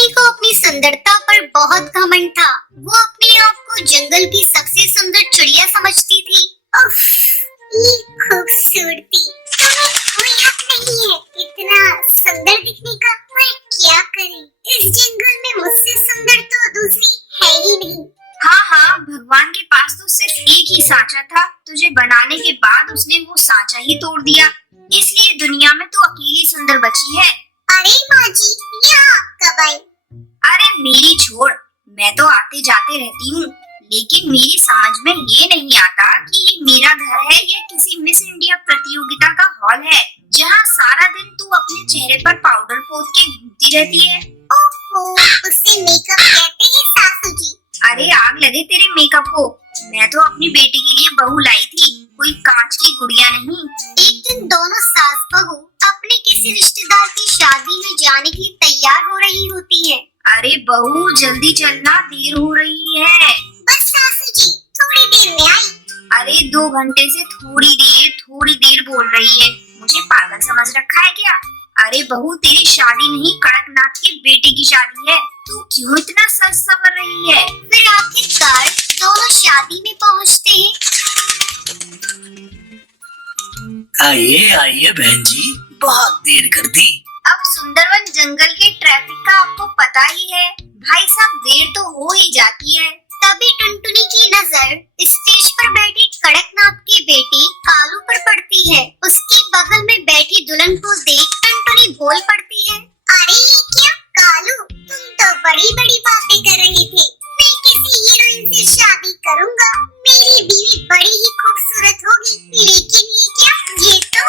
टुनटुनी को अपनी सुंदरता पर बहुत घमंड था। वो अपने आप को जंगल की सबसे सुंदर चिड़िया समझती थी। उफ, ये खूबसूरती, तुम्हें कोई हक नहीं है इतना सुंदर दिखने का। पर क्या करें, इस जंगल में मुझसे सुंदर तो दूसरी है ही नहीं। हाँ, भगवान के पास तो सिर्फ एक ही सांचा था। तुझे बनाने के बाद उसने वो सांचा ही तोड़ दिया, इसलिए दुनिया में तू अकेली सुंदर बची है। अरे माँ जी, यहाँ कब आई? अरे मेरी छोड़, मैं तो आते जाते रहती हूँ, लेकिन मेरी समझ में ये नहीं आता कि ये मेरा घर है या किसी मिस इंडिया प्रतियोगिता का हॉल है, जहाँ सारा दिन तू अपने चेहरे पर पाउडर पोत के घूमती रहती है। ओहो, उसे मेकअप कहते हैं सासू जी। अरे आग लगे तेरे मेकअप को, मैं तो अपनी बेटी के लिए बहू लाई थी, कोई कांच की गुड़िया नहीं। एक दिन दोनों सास बहू अपने किसी रिश्तेदार की शादी में जाने के लिए तैयार हो रही होती है। अरे बहू जल्दी चलना, देर हो रही है। बस सासू जी, थोड़ी देर में आई। अरे 2 घंटे से थोड़ी देर बोल रही है, मुझे पागल समझ रखा है क्या? अरे बहू तेरी शादी नहीं, कड़कनाथ के बेटे की शादी है, तू क्यों इतना सज सवर रही है? फिर आखिरकार दोनों शादी में पहुँचते हैं। आइए आइए बहन जी, बहुत देर कर दी। अब सुंदरवन जंगल के ट्रैफिक का आपको पता ही है, भाई साहब देर तो हो ही जाती है। तभी टुनटुनी की नजर स्टेज पर बैठे कड़कनाथ के बेटे कालू पर पड़ती है। उसके बगल में बैठी दुल्हन को देख टुनटुनी बोल पड़ती है, अरे ये क्या कालू, तुम तो बड़ी बड़ी बातें कर रहे थे, मैं किसी हीरोइन से शादी करूंगा, मेरी बीवी बड़ी ही खूबसूरत होगी, लेकिन ये क्या, ये तो।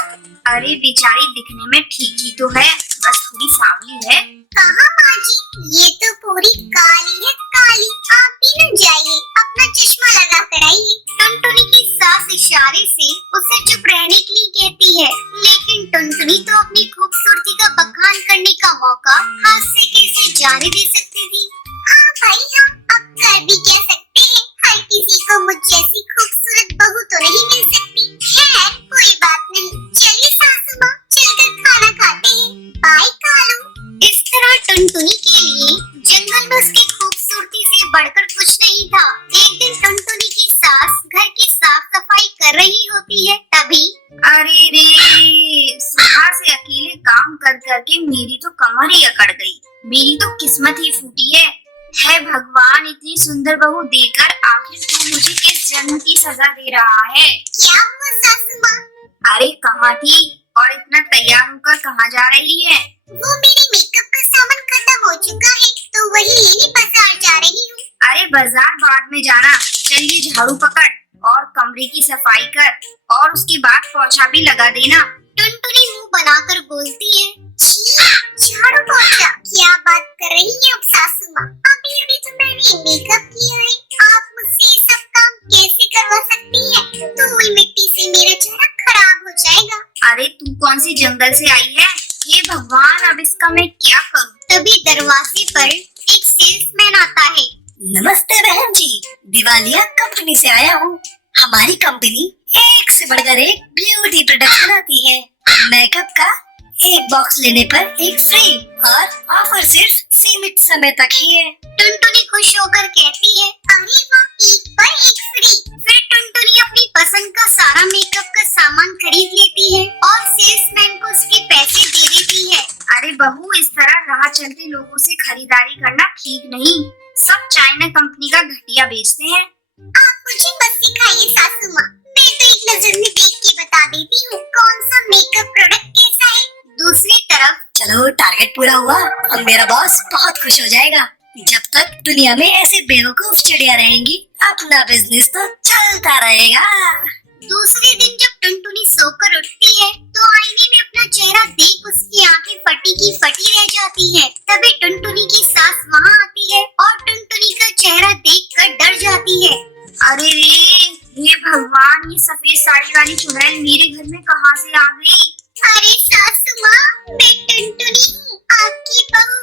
अरे बेचारी दिखने में ठीक ही तो है, बस थोड़ी सांवली है। कहाँ माँ जी, ये तो पूरी काली है, काली। आप भी न जाइए, अपना चश्मा लगा कर आइए। टुनटुनी की सास इशारे से उसे चुप रहने के लिए कहती है, लेकिन टुनटुनी तो अपनी खूबसूरती का बखान करने का मौका हाथ से कैसे जाने दे सकती थी। हाँ भाई हाँ, अब कर भी क्या सकते हैं, हर किसी को मुझ जैसी खूबसूरत बहू तो नहीं मिल सकती। खैर कोई बात नहीं, चलिए सासू माँ, चलकर खाना खाते हैं। बाय कालू। इस तरह टुनटुनी के लिए जंगल में उसकी खूबसूरती से बढ़कर कुछ नहीं था। एक दिन टुनटुनी की सास घर की साफ सफाई कर रही होती है, तभी अरे रे, सुबह से अकेले काम कर करके मेरी तो कमर ही अकड़ गई, मेरी तो किस्मत ही फूटी है। हे भगवान, इतनी सुंदर बहू देकर आखिर तू मुझे किस जन्म की सजा दे रहा है? क्या हुआ सासू माँ? अरे कहाँ थी और इतना तैयार होकर कहाँ जा रही है? वो मेरे मेकअप का सामान खत्म हो चुका है, तो वही लेने बाजार जा रही हूँ। अरे बाजार बाद में जाना, चलिए झाड़ू पकड़ और कमरे की सफाई कर और उसके बाद पोछा भी लगा देना। टुनटुनी मुंह बनाकर बोलती है, झाड़ू पोछा, क्या बात कर रही है अब सासू माँ? अभी तो मैंने मेकअप किया है, आप मुझसे ये सब काम कैसे करवा सकती है? धूल मिट्टी से मेरा चेहरा खराब हो जाएगा। अरे तू कौन सी जंगल से आई है? हे भगवान, अब इसका मैं क्या करूँ? तभी दरवाजे पर एक सेल्समैन आता है। नमस्ते बहन जी, दिवालिया कंपनी से आया हूँ। हमारी कंपनी एक से बढ़कर एक ब्यूटी प्रोडक्ट बनाती है। मेकअप का एक बॉक्स लेने पर एक फ्री, और ऑफर सिर्फ सीमित समय तक ही है। टुनटुनी खुश होकर कहती है, अरे वाह, एक पर एक फ्री। फिर टुनटुनी अपनी पसंद का सारा मेकअप का सामान खरीद लेती है और सेल्समैन को उसके पैसे दे देती है। अरे बहू, इस तरह राह चलते लोगों से खरीदारी करना ठीक नहीं, सब चाइना कंपनी का घटिया बेचते हैं। आप मुझे बस सिखाइए सासू माँ, मैं तो एक नजर में देख के बता देती हूँ कौन सा मेकअप प्रोडक्ट कैसा है। दूसरी तरफ चलो, टारगेट पूरा हुआ और मेरा बॉस बहुत खुश हो जाएगा। जब तक दुनिया में ऐसे बेवकूफ चिड़िया रहेंगी, अपना बिजनेस तो चलता रहेगा। दूसरे दिन जब टुनटुनी सोकर उठती है तो आईने में अपना चेहरा देख उसकी आंखें फटी की फटी रह जाती है। तभी टुनटुनी की सास वहाँ आती है और टुनटुनी का चेहरा देखकर डर जाती है। अरे रे, हे भगवान, ये सफेद साड़ी वाली चुड़ैल मेरे घर में कहाँ से आ गई? अरे सासू माँ, मैं टुनटुनी हूँ, आपकी बहू।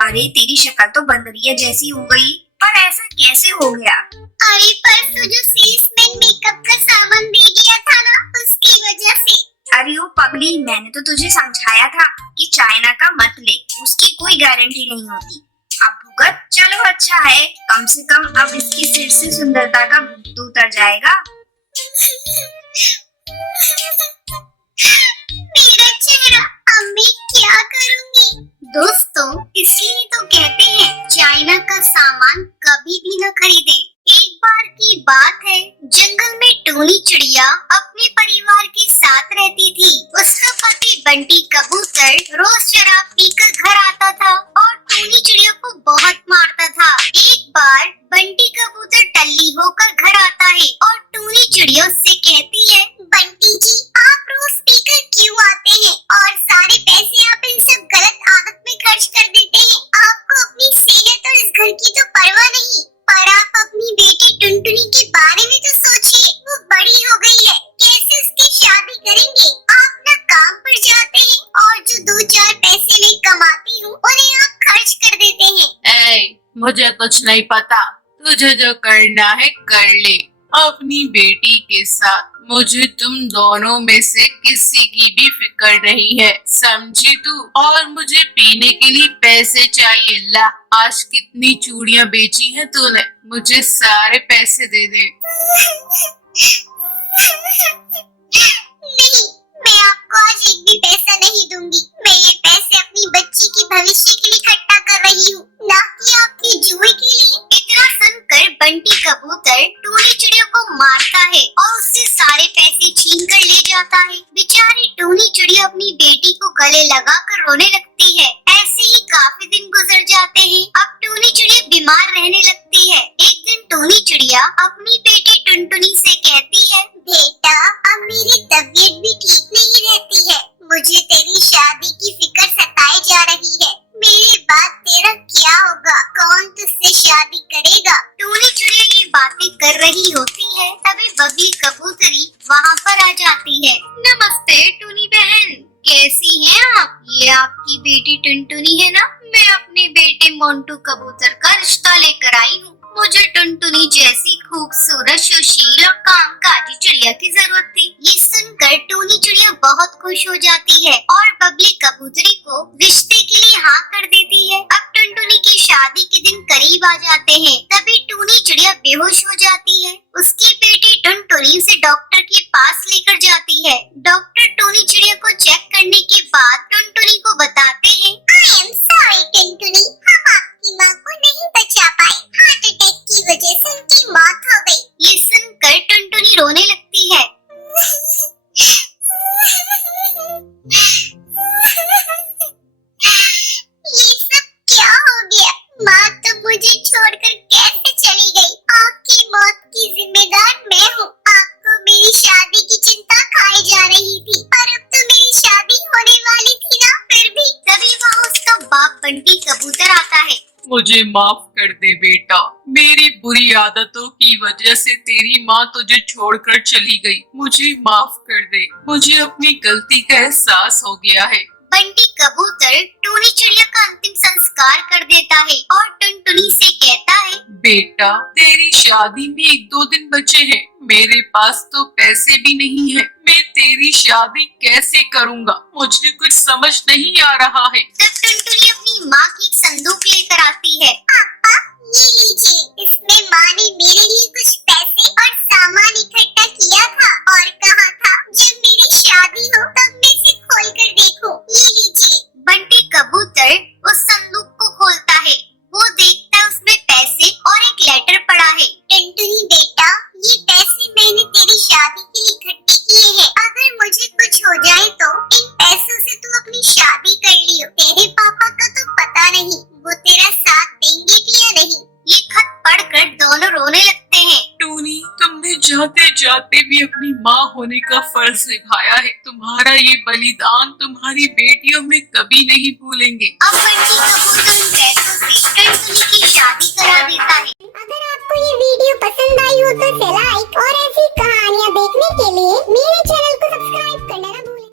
अरे तेरी शक्ल तो बंदरिया जैसी हो गई, पर ऐसा कैसे हो गया? अरे परसों जो सेल्समैन मेकअप का सामान दे गया था ना, उसकी वजह से। अरे ओ पगली, मैंने तो तुझे समझाया था कि चाइना का मत ले, उसकी कोई गारंटी नहीं होती। चलो अच्छा है, कम से कम अब इसकी सिर से सुंदरता का भूत तो उतर जाएगा। मेरा चेहरा, अब मैं क्या करूंगी? दोस्तों, इसलिए तो कहते हैं चाइना का सामान कभी भी न खरीदें। एक बार की बात है, जंगल में टूनी चिड़िया अपने परिवार के साथ रहती थी। उसका पति बंटी कबूतर रोज शराब पीकर घर आता था और टूनी चिड़िया को बहुत मारता था। एक बार बंटी कबूतर टल्ली होकर घर आता है और टूनी चिड़िया उससे कहती है, बंटी जी, आप रोज पीकर क्यों आते हैं और सारे पैसे आप इन सब गलत आदत में खर्च कर देते हैं? आपको अपनी सेहत और इस घर की तो परवाह नहीं, पर आप अपनी बेटी टुनटुनी के बारे में तो सोचिए। वो बड़ी हो गई है, कैसे उसकी शादी करेंगे? आप ना काम पर जाते हैं और जो 2-4 पैसे मैं कमाती हूँ उन्हें आप खर्च कर देते हैं। मुझे कुछ नहीं पता, तुझे जो करना है कर ले अपनी बेटी के साथ। मुझे तुम दोनों में से किसी की भी फिक्र नहीं है, समझी तू? और मुझे पीने के लिए पैसे चाहिए। ला, आज कितनी चूड़ियाँ बेची हैं तूने? मुझे सारे पैसे दे दे। नहीं, मैं आपको आज एक भी पैसा नहीं दूंगी। मैं ये पैसे अपनी बच्ची की भविष्य के लिए इकट्ठा कर रही हूँ, ना कि आपके जुए के लिए। इतना सुनकर बंटी कबूतर टूनी चिड़िया को मारता है और उससे सारे पैसे छीन कर ले जाता है। बेचारी टूनी चिड़िया अपनी बेटी को गले लगाकर रोने लगती है। ऐसे ही काफी दिन गुजर जाते हैं। अब टूनी चिड़िया बीमार रहने लगती है। एक दिन टूनी चिड़िया अपनी बेटी टुनटुनी से कहती है, बेटा, अब मेरी तबीयत भी ठीक नहीं रहती है। मुझे तेरी शादी की फिक्र सताई जा रही है। मेरे बाद तेरा क्या होगा? कौन तुझसे शादी करेगा? टूनी चिड़िया ये बातें कर रही होती है, तभी बबली कबूतरी वहाँ पर आ जाती है। नमस्ते टूनी बहन, कैसी हैं आप? ये आपकी बेटी टुनटुनी है ना? मैं अपने बेटे मोंटू कबूतर का रिश्ता लेकर आई हूँ। मुझे टुनटुनी जैसी खूबसूरत, सुशील और कामकाजी चिड़िया की जरूरत थी। ये सुनकर टूनी चिड़िया बहुत खुश हो जाती है और बबली कबूतरी को रिश्ते के लिए हाँ कर देती है। अब टुनटुनी की शादी के दिन करीब आ जाते हैं, तभी टूनी चिड़िया बेहोश हो जाती है। उसकी बेटी टुनटुनी उसे डॉक्टर के पास लेकर जाती है। डॉक्टर टूनी चिड़िया को चेक करने के बाद टुनटुनी को बताते हैं, आई एम सॉरी टुनटुनी, हम आपकी माँ को नहीं बचा पाए। हार्ट अटैक की वजह से उनकी मौत हो गई। ये सुनकर टुनटुनी रोने लगती है। ये सब क्या हो गया? माँ तो मुझे छोड़कर कैसे चली गई? आपकी मौत की जिम्मेदार मैं हूँ। आपको मेरी शादी की चिंता खाई जा रही थी, पर अब तो मेरी शादी होने वाली थी ना। फिर भी तभी वहाँ उसका बाप बंटी कबूतर आता है। मुझे माफ कर दे बेटा, मेरी बुरी आदतों की वजह से तेरी माँ तुझे छोड़कर चली गई। मुझे माफ कर दे, मुझे अपनी गलती का एहसास हो गया है। बंटी कबूतर टूनी चिड़िया का अंतिम संस्कार कर देता है और टुनटुनी से कहता है, बेटा, तेरी शादी में 1-2 दिन बचे हैं। मेरे पास तो पैसे भी नहीं है। मैं तेरी शादी कैसे करूँगा? मुझे कुछ समझ नहीं आ रहा है। तब टुनटुनी अपनी माँ की एक संदूक लेकर आती है। पापा, ये लीजिए, इसमें माँ ने मेरे लिए कुछ पैसे और सामान इकट्ठा किया था और कहा था जब मेरी शादी हो तब मैं इसे खोल कर देखो। ये लीजिए। बंटी कबूतर उस संदूक को खोलता है। वो देखता है उसमें पैसे और एक लेटर पड़ा है। टुनटुनी बेटा, ये पैसे मैंने तेरी शादी के लिए इकट्ठे किए हैं। अगर मुझे कुछ हो जाए तो इन पैसों से तू अपनी शादी कर लियो। तेरे पापा का तो पता नहीं वो तेरा साथ देंगे भी या नहीं। ये खत पढ़कर दोनों रोने लगते हैं। टूनी, तुमने जाते जाते भी अपनी माँ होने का फर्ज निभाया है। तुम्हारा ये बलिदान तुम्हारी बेटियों में कभी नहीं भूलेंगे। अब बंटी कबूतर